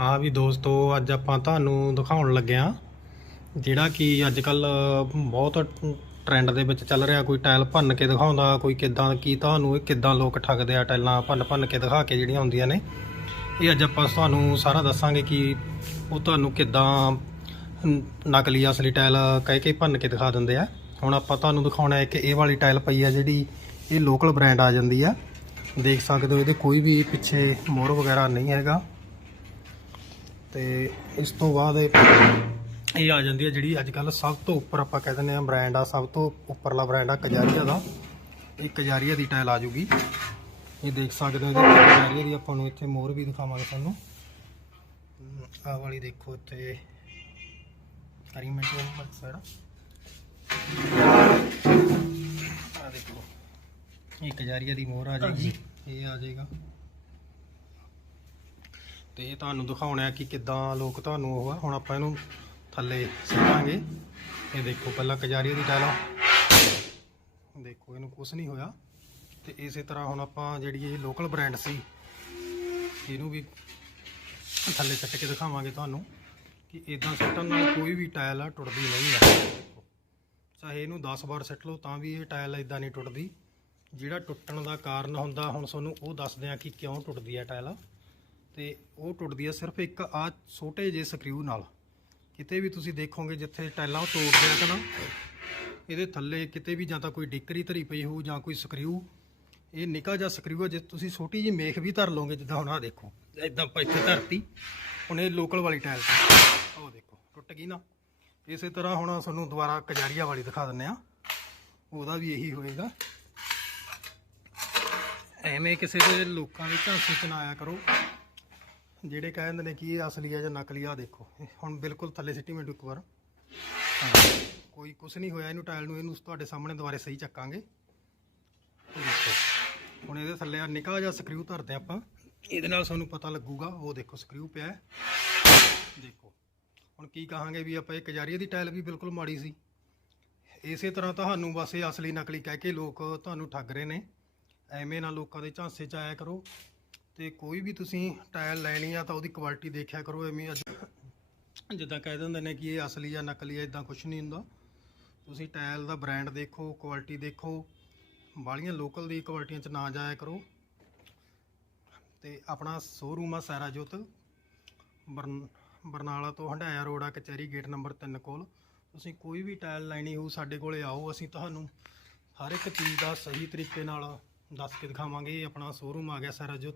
ਹਾਂ ਵੀ ਦੋਸਤੋ, ਅੱਜ ਆਪਾਂ ਤੁਹਾਨੂੰ ਦਿਖਾਉਣ ਲੱਗੇ ਆ ਜਿਹੜਾ ਕਿ ਅੱਜ ਕੱਲ ਬਹੁਤ ਟ੍ਰੈਂਡ ਦੇ ਵਿੱਚ ਚੱਲ ਰਿਹਾ। ਕੋਈ ਟਾਇਲ ਭੰਨ ਕੇ ਦਿਖਾਉਂਦਾ, ਕੋਈ ਕਿਦਾਂ, ਕੀ ਤੁਹਾਨੂੰ, ਇਹ ਕਿਦਾਂ ਲੋਕ ਠੱਗਦੇ ਆ ਟਾਇਲਾਂ ਭੰਨ ਭੰਨ ਕੇ ਦਿਖਾ ਕੇ ਜਿਹੜੀਆਂ ਹੁੰਦੀਆਂ ਨੇ। ਇਹ ਅੱਜ ਆਪਾਂ ਤੁਹਾਨੂੰ ਸਾਰਾ ਦੱਸਾਂਗੇ ਕਿ ਉਹ ਤੁਹਾਨੂੰ ਕਿਦਾਂ ਨਕਲੀ ਅਸਲੀ ਟਾਇਲ ਕਹਿ ਕੇ ਭੰਨ ਕੇ ਦਿਖਾ ਦਿੰਦੇ ਆ। ਹੁਣ ਆਪਾਂ ਤੁਹਾਨੂੰ ਦਿਖਾਉਣਾ ਹੈ ਕਿ ਇਹ ਵਾਲੀ ਟਾਇਲ ਪਈ ਆ ਜਿਹੜੀ ਇਹ ਲੋਕਲ ਬ੍ਰਾਂਡ ਆ ਜਾਂਦੀ ਆ। ਦੇਖ ਸਕਦੇ ਹੋ, ਇਹਦੇ ਕੋਈ ਵੀ ਪਿੱਛੇ ਮੋਹਰ ਵਗੈਰਾ ਨਹੀਂ ਹੈਗਾ। ਤੇ ਇਸ ਤੋਂ ਬਾਅਦ ਇਹ ਆ ਜਾਂਦੀ ਹੈ ਜਿਹੜੀ ਅੱਜ ਕੱਲ ਸਭ ਤੋਂ ਉੱਪਰ ਆਪਾਂ ਕਹਿ ਦਿੰਦੇ ਆ ਬ੍ਰਾਂਡ ਆ ਸਭ ਤੋਂ ਉੱਪਰਲਾ ਬ੍ਰਾਂਡ ਆ ਕਜਾਰੀਆ ਦਾ। ਇਹ ਕਜਾਰੀਆ ਦੀ ਟਾਇਲ ਆ ਜੂਗੀ। ਇਹ ਦੇਖ ਸਕਦੇ ਹੋ ਇਹਦੇ ਕਜਾਰੀਆ ਦੀ ਆਪਾਂ ਨੂੰ ਇੱਥੇ ਮੋਹਰ ਵੀ ਦਿਖਾਵਾਂਗੇ ਤੁਹਾਨੂੰ। ਆਹ ਵਾਲੀ ਦੇਖੋ ਇੱਥੇ। ਕਰੀ ਮਿੰਟ ਨੰਬਰ ਸਾਈਡ ਆ। ਦੇਖੋ। ਇਹ ਕਜਾਰੀਆ ਦੀ ਮੋਹਰ ਆ ਜਾਏਗੀ ਇਹ ਆ ਜਾਏਗਾ। ਤੇ ਇਹ ਤੁਹਾਨੂੰ ਦਿਖਾਉਣਾ ਹੈ ਕਿ ਕਿੱਦਾਂ ਲੋਕ ਤੁਹਾਨੂੰ ਉਹ ਆ। ਹੁਣ ਆਪਾਂ ਇਹਨੂੰ ਥੱਲੇ ਸਿੱਟਾਂਗੇ। ਇਹ ਦੇਖੋ ਪਹਿਲਾਂ ਕਜਾਰੀ ਦੀ ਟਾਇਲਾਂ। ਦੇਖੋ ਇਹਨੂੰ ਕੁਝ ਨਹੀਂ ਹੋਇਆ। ਤੇ ਇਸੇ ਤਰ੍ਹਾਂ ਹੁਣ ਆਪਾਂ ਜਿਹੜੀ ਇਹ ਲੋਕਲ ਬ੍ਰਾਂਡ ਸੀ, ਇਹਨੂੰ ਵੀ ਥੱਲੇ ਸਿੱਟ ਕੇ ਦਿਖਾਵਾਂਗੇ ਤੁਹਾਨੂੰ ਕਿ ਇਦਾਂ ਸਿੱਟਣ ਨਾਲ ਕੋਈ ਵੀ ਟਾਇਲ ਆ, ਟੁੱਟਦੀ ਨਹੀਂ ਹੈ ਚਾਹੇ ਇਹਨੂੰ 10 ਵਾਰ ਸਿੱਟ ਲਓ ਤਾਂ ਵੀ ਇਹ ਟਾਇਲ ਇਦਾਂ ਨਹੀਂ ਟੁੱਟਦੀ। ਜਿਹੜਾ ਟੁੱਟਣ ਦਾ ਕਾਰਨ ਹੁੰਦਾ, ਹੁਣ ਤੁਹਾਨੂੰ ਉਹ ਦੱਸਦੇ ਆ ਕਿ ਕਿਉਂ ਟੁੱਟਦੀ ਹੈ ਟਾਇਲ। ਤੇ ਉਹ ਟੁੱਟਦੀ ਹੈ ਸਿਰਫ ਇੱਕ ਆ ਛੋਟੇ ਜਿਹੇ ਸਕਰੂ ਨਾਲ। ਕਿਤੇ ਵੀ ਤੁਸੀਂ ਦੇਖੋਗੇ ਜਿੱਥੇ ਟਾਇਲਾਂ ਉਹ ਤੋੜਦੇ ਆ ਕਿ ਇਹਦੇ ਥੱਲੇ ਕਿਤੇ ਵੀ ਜਾਂ ਤਾਂ ਕੋਈ ਡਿਕਰੀ ਧਰੀ ਪਈ ਹੋਊ ਜਾਂ ਕੋਈ ਸਕਰੂ, ਇਹ ਨਿੱਕਾ ਜਿਹਾ ਸਕਰੂ ਹੈ ਜੇ ਤੁਸੀਂ ਛੋਟੀ ਜਿਹੀ ਮੇਖ ਵੀ ਧਰ ਲਓਗੇ, ਜਿੱਦਾਂ ਹੁਣ ਆਹ ਦੇਖੋ ਇਦਾਂ ਆਪਾਂ ਇੱਥੇ ਧਰਤੀ, ਹੁਣ ਇਹ ਲੋਕਲ ਵਾਲੀ ਟਾਇਲ ਤੇ। ਉਹ ਦੇਖੋ, ਟੁੱਟ ਗਈ ਨਾ। ਇਸੇ ਤਰ੍ਹਾਂ ਹੁਣ ਤੁਹਾਨੂੰ ਦੁਬਾਰਾ ਕਜਾਰੀਆ ਵਾਲੀ ਦਿਖਾ ਦਿੰਨੇ ਆ। ਉਹਦਾ ਵੀ ਇਹੀ ਹੋਏਗਾ। ਐਵੇਂ ਕਿਸੇ ਦੇ ਲੋਕਾਂ ਦੇ ਝਾਂਸੀ ਚ ਨਾ ਆਇਆ ਕਰੋ। ਜਿਹੜੇ ਕਹਿੰਦੇ ਨੇ ਕਿ ਇਹ ਅਸਲੀ ਹੈ ਜਾਂ ਨਕਲੀ ਆ ਦੇਖੋ। ਹੁਣ ਬਿਲਕੁਲ ਥੱਲੇ ਸਿੱਟੀ ਮਿੰਟੂ ਇੱਕ ਵਾਰ। ਕੋਈ ਕੁਝ ਨਹੀਂ ਹੋਇਆ ਇਹਨੂੰ ਟਾਇਲ ਨੂੰ ਇਹਨੂੰ ਤੁਹਾਡੇ ਸਾਹਮਣੇ ਦੁਬਾਰੇ ਸਹੀ ਚੱਕਾਂਗੇ। ਹੁਣ ਇਹਦੇ ਥੱਲੇ ਆ ਨਿੱਕਾ ਜਿਹਾ ਸਕਰੂ ਧਰਦੇ ਆਪਾਂ। ਇਹਦੇ ਨਾਲ ਤੁਹਾਨੂੰ ਪਤਾ ਲੱਗੂਗਾ ਉਹ ਦੇਖੋ ਸਕਰੂ ਪਿਆ। ਦੇਖੋ ਹੁਣ ਕੀ ਕਹਾਂਗੇ ਵੀ ਆਪਾਂ ਇਹ ਕਜਾਰੀਏ ਦੀ ਟਾਇਲ ਵੀ ਬਿਲਕੁਲ ਮਾੜੀ ਸੀ। ਇਸੇ ਤਰ੍ਹਾਂ ਤੁਹਾਨੂੰ ਬਸ ਇਹ ਅਸਲੀ ਨਕਲੀ ਕਹਿ ਕੇ ਲੋਕ ਤੁਹਾਨੂੰ ਠੱਗ ਰਹੇ ਨੇ। ਐਵੇਂ ਨਾ ਲੋਕਾਂ ਦੇ ਝਾਂਸੇ 'ਚ ਆਇਆ ਕਰੋ। ਤੇ ਕੋਈ ਵੀ ਤੁਸੀਂ ਟਾਇਲ ਲੈਣੀ ਆ ਤਾਂ ਉਹਦੀ ਕੁਆਲਿਟੀ ਦੇਖਿਆ ਕਰੋ, ਐਵੇਂ ਅੱਜ ਜਿੱਦਾਂ ਕਹਿ ਦਿੰਦੇ ਨੇ ਕਿ ਇਹ ਅਸਲੀ ਆ, ਨਕਲੀ ਆ ਇਦਾਂ ਕੁਝ ਨਹੀਂ ਹੁੰਦਾ। ਤੁਸੀਂ ਟਾਇਲ ਦਾ ਬ੍ਰਾਂਡ ਦੇਖੋ ਕੁਆਲਿਟੀ ਦੇਖੋ ਬਾਲੀਆਂ ਲੋਕਲ ਦੀ ਕੁਆਲਿਟੀਆਂ 'ਚ ਨਾ ਜਾਇਆ ਕਰੋ। ਤੇ ਆਪਣਾ ਸ਼ੋਰੂਮ ਆ ਸੈਰਾ ਜੋਤ। ਬਰਨਾਲਾ ਤੋਂ ਹੰਡਾਇਆ ਰੋਡ ਆ, ਕਚਹਿਰੀ ਗੇਟ ਨੰਬਰ 3 ਕੋਲ। ਤੁਸੀਂ ਕੋਈ ਵੀ ਟਾਇਲ ਲੈਣੀ ਹੋ ਸਾਡੇ ਕੋਲੇ ਆਓ, ਅਸੀਂ ਤੁਹਾਨੂੰ ਹਰ ਇੱਕ ਚੀਜ਼ ਦਾ ਸਹੀ ਤਰੀਕੇ ਨਾਲ ਦੱਸ ਕੇ ਦਿਖਾਵਾਂਗੇ। ਆਪਣਾ ਸ਼ੋਰੂਮ ਆ ਗਿਆ ਸੈਰਾ ਜੋਤ।